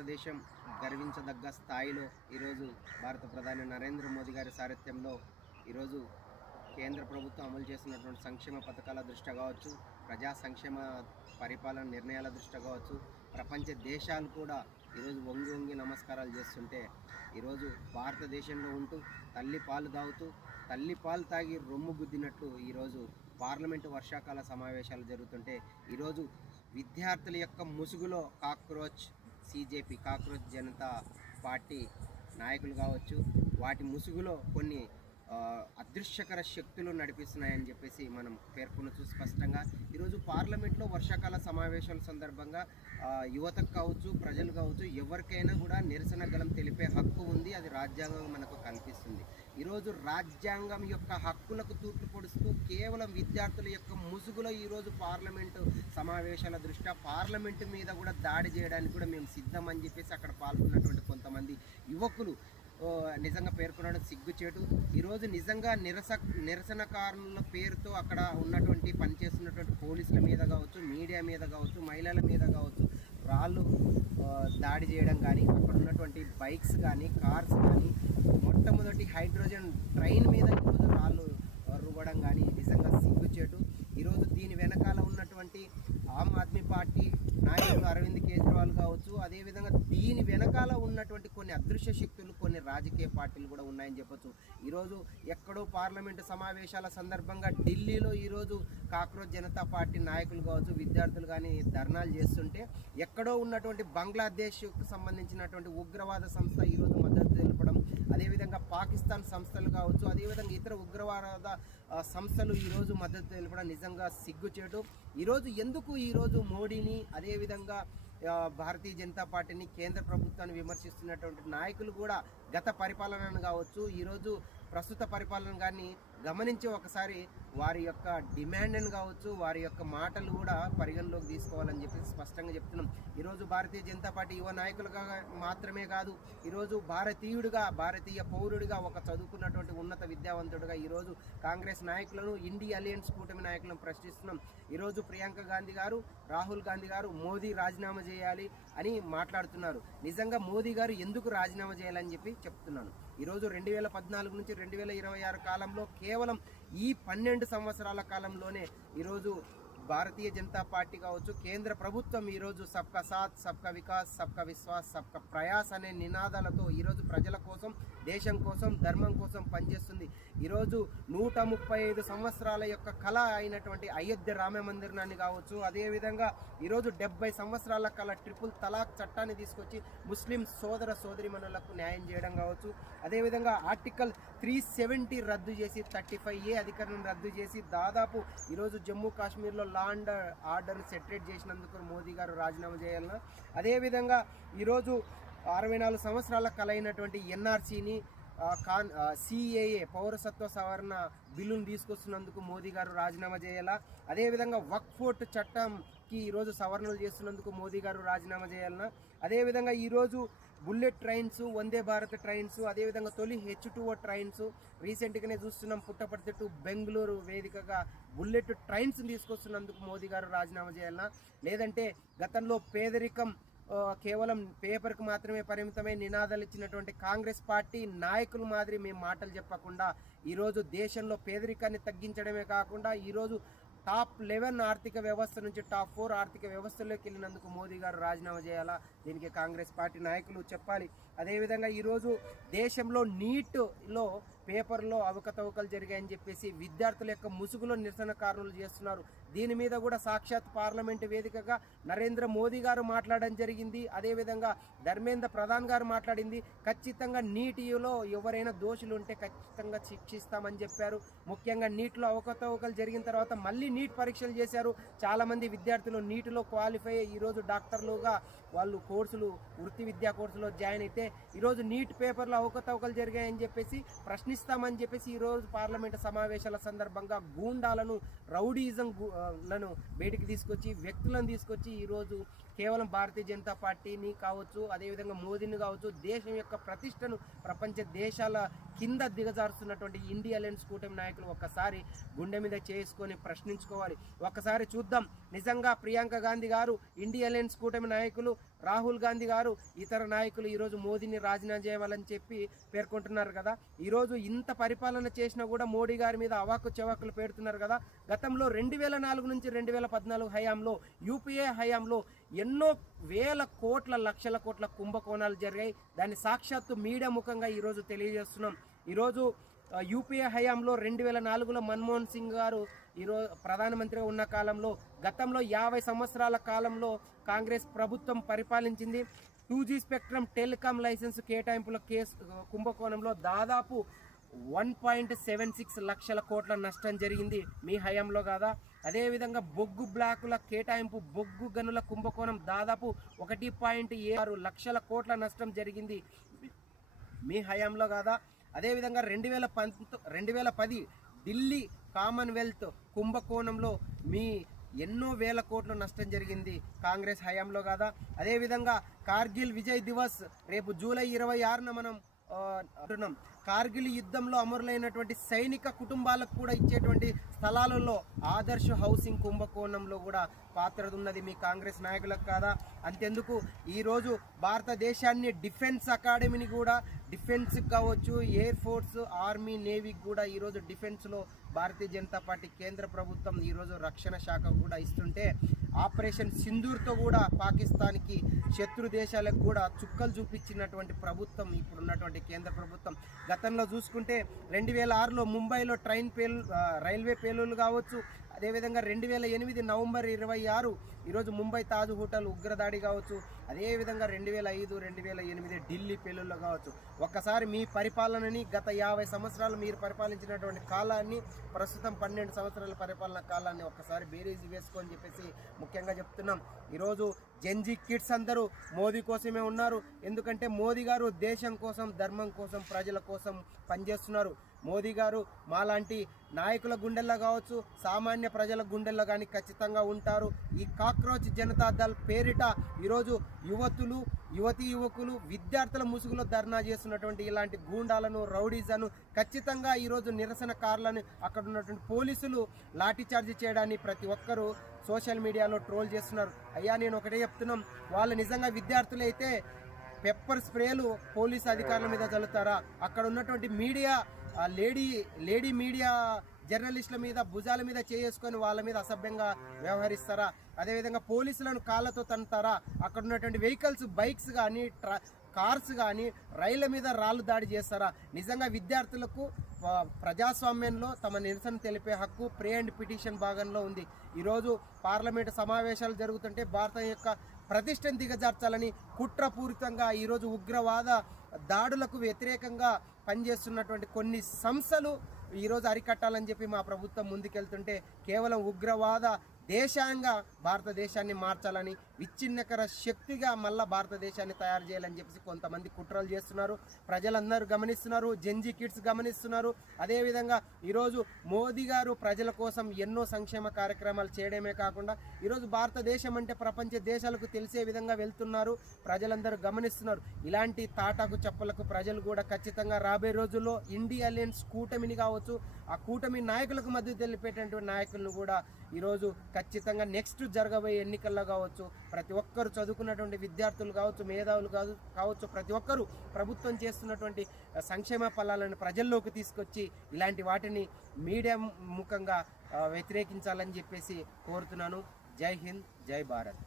భారతదేశం గర్వించదగ్గ స్థాయిలో ఈరోజు భారత ప్రధాని నరేంద్ర మోదీ గారి సారథ్యంలో ఈరోజు కేంద్ర ప్రభుత్వం అమలు చేస్తున్నటువంటి సంక్షేమ పథకాల దృష్ట్యా కావచ్చు, ప్రజా సంక్షేమ పరిపాలన నిర్ణయాల దృష్ట్యా కావచ్చు, ప్రపంచ దేశాలు కూడా ఈరోజు వంగి వంగి నమస్కారాలు చేస్తుంటే ఈరోజు భారతదేశంలో ఉంటూ తల్లి పాలు తాగుతూ తల్లి పాలు తాగి రొమ్ము గుద్దినట్లు ఈరోజు పార్లమెంటు వర్షాకాల సమావేశాలు జరుగుతుంటే ఈరోజు విద్యార్థుల యొక్క ముసుగులో కాక్రోచ్ జనతా పార్టీ నాయకులు కావచ్చు, వాటి ముసుగులో కొన్ని అదృశ్యకర శక్తులు నడిపిస్తున్నాయని చెప్పేసి మనం పేర్కొనవచ్చు స్పష్టంగా. ఈరోజు పార్లమెంట్లో వర్షాకాల సమావేశాల సందర్భంగా యువతకు కావచ్చు, ప్రజలు కావచ్చు, ఎవరికైనా కూడా నిరసన గలం తెలిపే హక్కు ఉంది. అది రాజ్యాంగం మనకు కల్పిస్తుంది. ఈరోజు రాజ్యాంగం యొక్క హక్కులకు తూట్లు పొడుస్తూ కేవలం విద్యార్థుల యొక్క ముసుగులో ఈరోజు పార్లమెంటు సమావేశాల దృష్ట్యా పార్లమెంటు మీద కూడా దాడి చేయడానికి కూడా మేము సిద్ధమని చెప్పేసి అక్కడ పాల్గొన్నటువంటి కొంతమంది యువకులు నిజంగా పేర్కొనడం సిగ్గుచేటు. ఈరోజు నిజంగా నిరసనకారుల పేరుతో అక్కడ ఉన్నటువంటి పనిచేస్తున్నటువంటి పోలీసుల మీద కావచ్చు, మీడియా మీద కావచ్చు, మహిళల మీద కావచ్చు రాళ్ళు దాడి చేయడం కానీ, అక్కడ ఉన్నటువంటి బైక్స్ కానీ, కార్స్ కానీ, మొట్టమొదటి హైడ్రోజన్ ట్రైన్ మీద ఈరోజు రాళ్ళు రువ్వడం కానీ నిజంగా సిగ్గుచేటు. ఈరోజు దీని వెనకాల ఉన్నటువంటి ఆమ్ ఆద్మీ పార్టీ నాయకులు అరవింద్ కేజ్రీవాల్ కావచ్చు, అదేవిధంగా దీని వెనకాల ఉన్నటువంటి కొన్ని అదృశ్య శక్తులు, కొన్ని రాజకీయ పార్టీలు కూడా ఉన్నాయని చెప్పొచ్చు. ఈరోజు ఎక్కడో పార్లమెంటు సమావేశాల సందర్భంగా ఢిల్లీలో ఈరోజు కాక్రోచ్ జనతా పార్టీ నాయకులు కావచ్చు, విద్యార్థులు కానీ ధర్నాలు చేస్తుంటే ఎక్కడో ఉన్నటువంటి బంగ్లాదేశ్కు సంబంధించినటువంటి ఉగ్రవాద సంస్థ ఈరోజు మద్దతు తెలపడం, అదేవిధంగా పాకిస్తాన్ సంస్థలు కావచ్చు, అదేవిధంగా ఇతర ఉగ్రవాద సంస్థలు ఈరోజు మద్దతు తెలపడం నిజంగా సిగ్గుచేటు. ఈరోజు ఎందుకు ఈరోజు మోడీని, అదేవిధంగా భారతీయ జనతా పార్టీని, కేంద్ర ప్రభుత్వాన్ని విమర్శిస్తున్నటువంటి నాయకులు కూడా గత పరిపాలనను కావచ్చు, ఈరోజు ప్రస్తుత పరిపాలన కానీ గమనించి ఒకసారి వారి యొక్క డిమాండ్ని కావచ్చు, వారి యొక్క మాటలు కూడా పరిగణలోకి తీసుకోవాలని చెప్పి స్పష్టంగా చెప్తున్నాం. ఈరోజు భారతీయ జనతా పార్టీ యువ నాయకులుగా మాత్రమే కాదు, ఈరోజు భారతీయ పౌరుడిగా, ఒక చదువుకున్నటువంటి ఉన్నత విద్యావంతుడిగా ఈరోజు కాంగ్రెస్ నాయకులను, ఇండియా అలయన్స్ కూటమి నాయకులను ప్రశ్నిస్తున్నాం. ఈరోజు ప్రియాంక గాంధీ గారు, రాహుల్ గాంధీ గారు మోదీ రాజీనామా చేయాలి అని మాట్లాడుతున్నారు. నిజంగా మోదీ గారు ఎందుకు రాజీనామా చేయాలని చెప్పి చెప్తున్నాను. ఈరోజు 2014 నుంచి 2026 కాలంలో కేవలం ఈ 12 సంవత్సరాల కాలంలోనే ఈరోజు భారతీయ జనతా పార్టీ కావచ్చు, కేంద్ర ప్రభుత్వం ఈరోజు సబ్కా సాత్, సబ్కా వికాస్, సబ్కా విశ్వాస్, సబ్కా ప్రయాస్ అనే నినాదాలతో ఈరోజు ప్రజల కోసం, దేశం కోసం, ధర్మం కోసం పనిచేస్తుంది. ఈరోజు 135 సంవత్సరాల యొక్క కళ అయినటువంటి అయోధ్య రామ మందిరాన్ని కావచ్చు, అదేవిధంగా ఈరోజు 70 సంవత్సరాల కళ ట్రిపుల్ తలాక్ చట్టాన్ని తీసుకొచ్చి ముస్లిం సోదర సోదరిమణులకు న్యాయం చేయడం కావచ్చు, అదేవిధంగా ఆర్టికల్ 370 రద్దు చేసి 35A అధికరణను రద్దు చేసి దాదాపు ఈరోజు జమ్మూ కాశ్మీర్లో లా అండ్ ఆర్డర్ని సెటరేట్ చేసినందుకు మోదీ గారు రాజీనామా చేయాలన్నా, అదేవిధంగా ఈరోజు 64 సంవత్సరాల కలైనటువంటి ఎన్ఆర్సీని CAA పౌరసత్వ సవరణ బిల్లును తీసుకొస్తున్నందుకు మోదీ గారు రాజీనామా చేయాలా, అదేవిధంగా వక్ఫ్ చట్టంకి ఈరోజు సవరణలు చేస్తున్నందుకు మోదీ గారు రాజీనామా చేయాలన్నా, అదేవిధంగా ఈరోజు bullet trains, Vande Bharat trains, అదేవిధంగా తొలి H2O ట్రైన్స్ రీసెంట్గానే చూస్తున్నాం. పుట్టపర్తి టు బెంగళూరు వేదికగా బుల్లెట్ ట్రైన్స్ తీసుకొస్తున్నందుకు మోదీ గారు రాజీనామా చేయాలన్నా, లేదంటే గతంలో పేదరికం కేవలం పేపర్కి మాత్రమే పరిమితమై నినాదాలు ఇచ్చినటువంటి కాంగ్రెస్ పార్టీ నాయకుల మాదిరి మేము మాటలు చెప్పకుండా ఈరోజు దేశంలో పేదరికాన్ని తగ్గించడమే కాకుండా ఈరోజు టాప్ 11 ఆర్థిక వ్యవస్థ నుంచి టాప్ 4 ఆర్థిక వ్యవస్థలోకి వెళ్ళినందుకు మోదీ గారు రాజీనామా చేయాలా, దీనికి కాంగ్రెస్ పార్టీ నాయకులు చెప్పాలి. అదేవిధంగా ఈరోజు దేశంలో నీట్లో పేపర్లో అవకతవకలు జరిగాయని చెప్పేసి విద్యార్థుల యొక్క ముసుగులో నిరసనకారులు చేస్తున్నారు. దీని మీద కూడా సాక్షాత్ పార్లమెంటు వేదికగా నరేంద్ర మోదీ గారు మాట్లాడడం జరిగింది. అదేవిధంగా ధర్మేంద్ర ప్రధాన్ గారు మాట్లాడింది. ఖచ్చితంగా నీటిలో ఎవరైనా దోషులు ఉంటే ఖచ్చితంగా శిక్షిస్తామని చెప్పారు. ముఖ్యంగా నీటిలో అవకతవకలు జరిగిన తర్వాత మళ్ళీ నీట్ పరీక్షలు చేశారు. చాలామంది విద్యార్థులు నీటిలో క్వాలిఫై అయ్యి ఈరోజు డాక్టర్లుగా వాళ్ళు వృత్తి విద్యా కోర్సులో జాయిన్ అయితే ఈరోజు నీట్ పేపర్లో అవకతవకలు జరిగాయని చెప్పేసి ప్రశ్నిస్తామని చెప్పేసి ఈరోజు పార్లమెంటు సమావేశాల సందర్భంగా గూండాలను, రౌడీజంలను బయటికి తీసుకొచ్చి, వ్యక్తులను తీసుకొచ్చి ఈరోజు కేవలం భారతీయ జనతా పార్టీని కావచ్చు, అదేవిధంగా మోదీని కావచ్చు, దేశం యొక్క ప్రతిష్టను ప్రపంచ దేశాల కింద దిగజారుస్తున్నటువంటి ఇండియా అలయన్స్ కూటమి నాయకులు ఒక్కసారి గుండె మీద చేసుకొని ప్రశ్నించుకోవాలి. ఒక్కసారి చూద్దాం నిజంగా ప్రియాంక గాంధీ గారు, ఇండియా అలయన్స్ కూటమి నాయకులు రాహుల్ గాంధీ గారు ఇతర నాయకులు ఈరోజు మోదీని రాజీనామా చేయాలని చెప్పి పేర్కొంటున్నారు కదా. ఈరోజు ఇంత పరిపాలన చేసినా కూడా మోడీ గారి మీద అవాకు చెవాకులు పెడుతున్నారు కదా. గతంలో 2004 నుంచి 2014 హయాంలో యూపీఏ హయాంలో ఎన్నో వేల కోట్ల లక్షల కోట్ల కుంభకోణాలు జరిగాయి. దాన్ని సాక్షాత్తు మీడియా ముఖంగా ఈరోజు తెలియజేస్తున్నాం. ఈరోజు యూపీఏ హయాంలో 2004లో మన్మోహన్ సింగ్ గారు ఈరోజు ప్రధానమంత్రిగా ఉన్న కాలంలో గతంలో 50 సంవత్సరాల కాలంలో కాంగ్రెస్ ప్రభుత్వం పరిపాలించింది. 2G స్పెక్ట్రమ్ టెలికాం లైసెన్స్ కేటాయింపుల కేసు కుంభకోణంలో దాదాపు 1.76 లక్షల కోట్ల నష్టం జరిగింది మీ హయాంలో కాదా. అదేవిధంగా బొగ్గు బ్లాకుల కేటాయింపు బొగ్గు గనుల కుంభకోణం దాదాపు 1.76 లక్షల కోట్ల నష్టం జరిగింది మీ హయాంలో కాదా. అదేవిధంగా 2010 ఢిల్లీ కామన్వెల్త్ కుంభకోణంలో మీ ఎన్నో వేల కోట్ల నష్టం జరిగింది కాంగ్రెస్ హయాంలో కాదా. అదేవిధంగా కార్గిల్ విజయ్ దివస్ రేపు జూలై 26న మనం అంటున్నాం. కార్గిల్ యుద్ధంలో అమరులైనటువంటి సైనిక కుటుంబాలకు కూడా ఇచ్చేటువంటి స్థలాలలో ఆదర్శ హౌసింగ్ కుంభకోణంలో కూడా పాత్ర ఉన్నది మీ కాంగ్రెస్ నాయకులకు కాదా. అంతెందుకు ఈరోజు భారతదేశాన్ని డిఫెన్స్ అకాడమీని కూడా డిఫెన్స్కి కావచ్చు, ఎయిర్ ఫోర్స్, ఆర్మీ, నేవీకి కూడా ఈరోజు డిఫెన్స్లో భారతీయ జనతా పార్టీ కేంద్ర ప్రభుత్వం ఈరోజు రక్షణ శాఖ కూడా ఇస్తుంటే ఆపరేషన్ సింధూర్తో కూడా పాకిస్తాన్కి శత్రు దేశాలకు కూడా చుక్కలు చూపించినటువంటి ప్రభుత్వం ఇప్పుడున్నటువంటి కేంద్ర ప్రభుత్వం. గతంలో చూసుకుంటే 2006లో ముంబైలో రైల్వే పేలుళ్లు కావచ్చు. అదేవిధంగా 2008 నవంబర్ 26 ఈరోజు ముంబై తాజ్ హోటల్ ఉగ్రదాడి కావచ్చు. అదేవిధంగా 2005, 2008 ఢిల్లీ పేలుళ్ళు కావచ్చు. ఒక్కసారి మీ పరిపాలనని గత 50 సంవత్సరాలు మీరు పరిపాలించినటువంటి కాలాన్ని ప్రస్తుతం 12 సంవత్సరాల పరిపాలన కాలాన్ని ఒక్కసారి బేరీజు వేసుకొని చెప్పేసి ముఖ్యంగా చెప్తున్నాం. ఈరోజు జెన్జీ కిడ్స్ అందరూ మోదీ కోసమే ఉన్నారు. ఎందుకంటే మోదీ గారు దేశం కోసం, ధర్మం కోసం, ప్రజల కోసం పనిచేస్తున్నారు. మోదీ గారు మాలాంటి నాయకుల గుండెల్లో కావచ్చు, సామాన్య ప్రజల గుండెల్లో కానీ ఖచ్చితంగా ఉంటారు. ఈ కాక్రోచ్ జనతా దళ్ పేరిట ఈరోజు యువకులు విద్యార్థుల ముసుగులో ధర్నా చేస్తున్నటువంటి ఇలాంటి గూండాలను, రౌడీజాను ఖచ్చితంగా ఈరోజు నిరసన కార్లను అక్కడ ఉన్నటువంటి పోలీసులు లాఠీచార్జీ చేయడాన్ని ప్రతి ఒక్కరూ సోషల్ మీడియాలో ట్రోల్ చేస్తున్నారు. అయ్యా నేను ఒకటే చెప్తున్నాం, వాళ్ళు నిజంగా విద్యార్థులు అయితే పెప్పర్ స్ప్రేలు పోలీసు అధికారుల మీద చల్లుతారా? అక్కడ ఉన్నటువంటి మీడియా లేడీ మీడియా జర్నలిస్టుల మీద భుజాల మీద చేసుకొని వాళ్ళ మీద అసభ్యంగా వ్యవహరిస్తారా? అదేవిధంగా పోలీసులను కాళ్ళతో తంటారా? అక్కడ ఉన్నటువంటి వెహికల్స్, బైక్స్ కానీ, కార్స్ కానీ రైళ్ల మీద రాళ్ళు దాడి చేస్తారా? నిజంగా విద్యార్థులకు ప్రజాస్వామ్యంలో తమ నిరసన తెలిపే హక్కు ప్రే అండ్ పిటిషన్ భాగంలో ఉంది. ఈరోజు పార్లమెంటు సమావేశాలు జరుగుతుంటే భారతం యొక్క ప్రతిష్టను దిగజార్చాలని కుట్రపూరితంగా ఈరోజు ఉగ్రవాద దాడులకు వ్యతిరేకంగా పనిచేస్తున్నటువంటి కొన్ని సంస్థలు ఈరోజు అరికట్టాలని చెప్పి మా ప్రభుత్వం ముందుకెళ్తుంటే కేవలం ఉగ్రవాద దేశంగా భారతదేశాన్ని మార్చాలని, విచ్ఛిన్నకర శక్తిగా మళ్ళా భారతదేశాన్ని తయారు చేయాలని చెప్పేసి కొంతమంది కుట్రలు చేస్తున్నారు. ప్రజలందరూ గమనిస్తున్నారు, జెన్జీ కిడ్స్ గమనిస్తున్నారు. అదేవిధంగా ఈరోజు మోదీ గారు ప్రజల కోసం ఎన్నో సంక్షేమ కార్యక్రమాలు చేయడమే కాకుండా ఈరోజు భారతదేశం అంటే ప్రపంచ దేశాలకు తెలిసే విధంగా వెళ్తున్నారు. ప్రజలందరూ గమనిస్తున్నారు. ఇలాంటి తాటాకు చెప్పలకు ప్రజలు కూడా ఖచ్చితంగా రాబోయే రోజుల్లో ఇండియా అలయన్స్ కూటమిని కావచ్చు, ఆ కూటమి నాయకులకు మధ్య తెలిపేటటువంటి నాయకులను కూడా ఈరోజు ఖచ్చితంగా నెక్స్ట్ జరగబోయే ఎన్నికల్లో కావచ్చు ప్రతి ఒక్కరు చదువుకున్నటువంటి విద్యార్థులు కావచ్చు, మేధావులు కావచ్చు, ప్రతి ఒక్కరూ ప్రభుత్వం చేస్తున్నటువంటి సంక్షేమ ఫలాలను ప్రజల్లోకి తీసుకొచ్చి ఇలాంటి వాటిని మీడియా ముఖంగా వ్యతిరేకించాలని చెప్పేసి కోరుతున్నాను. జై హింద్, జై భారత్.